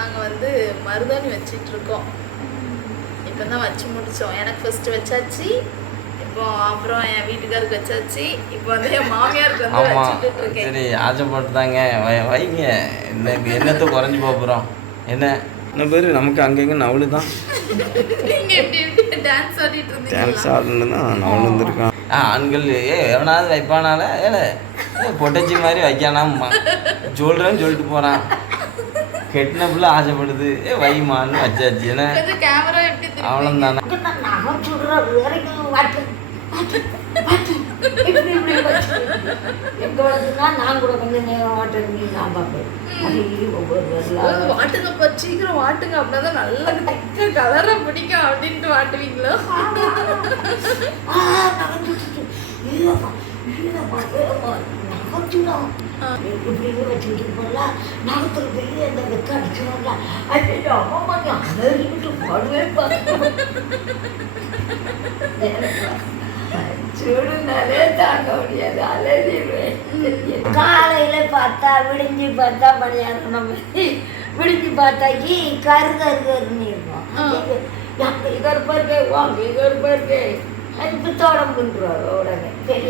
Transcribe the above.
நாங்கள் வந்து மருதாணி வச்சிட்டு இருக்கோம். இப்போ தான் வச்சு முடித்தோம். எனக்கு ஃபர்ஸ்ட் வச்சாச்சு, இப்போ அப்புறம் என் வீட்டுக்காருக்கு வச்சாச்சு, இப்போ வந்து என் மாமியாருக்கு வந்து வச்சுட்டு இருக்கேன். சரி, ஆசைப்பட்டுதாங்க வைங்க. என்னத்தை குறைஞ்சி போகிறோம் என்ன என்ன பேர் நமக்கு அங்கங்க நவலு தான். டான்ஸ் ஆடுன்னு தான் நவலு வந்துருக்கான். ஆண்கள் எவனாவது வைப்பானால பொட்டச்சி மாதிரி வைக்கானாம்மா சொல்கிறேன்னு சொல்லிட்டு போகிறான். கெட்டின பிள்ளை ஆசைப்படுது வைமான்னு வச்சாச்சு. ஏன்னா அவ்வளோந்தானே. நான் கூட கொஞ்சம் நேரம் வாட்டுங்க, நான் பார்ப்பேன். வாட்டுங்கப்பா, சீக்கிரம் வாட்டுங்க, அப்படின்னா நல்லா கலரை பிடிக்கும் அப்படின்ட்டு வாட்டுவீங்களோ? இப்படியே வச்சுக்கிட்டு இருப்போம்ல, நகத்துல போய் அந்த வெக்க அடிச்சிடும்ல, ஐயோ அம்மா அலறிக்கிட்டு பாடுவே பார்க்கணும். சுடுனாலே தாங்க முடியாது, அலறிடுவேன். காலையில பார்த்தா விடிஞ்சு பார்த்தா பணியாரம் நம்ம விடிஞ்சு பார்த்தாக்கி கருன்னு இருக்கும். கருப்பா இருக்கே வாங்க கருப்பா இருக்கே அது தோடம் பண்ணுறாரு உடனே தெரியாது.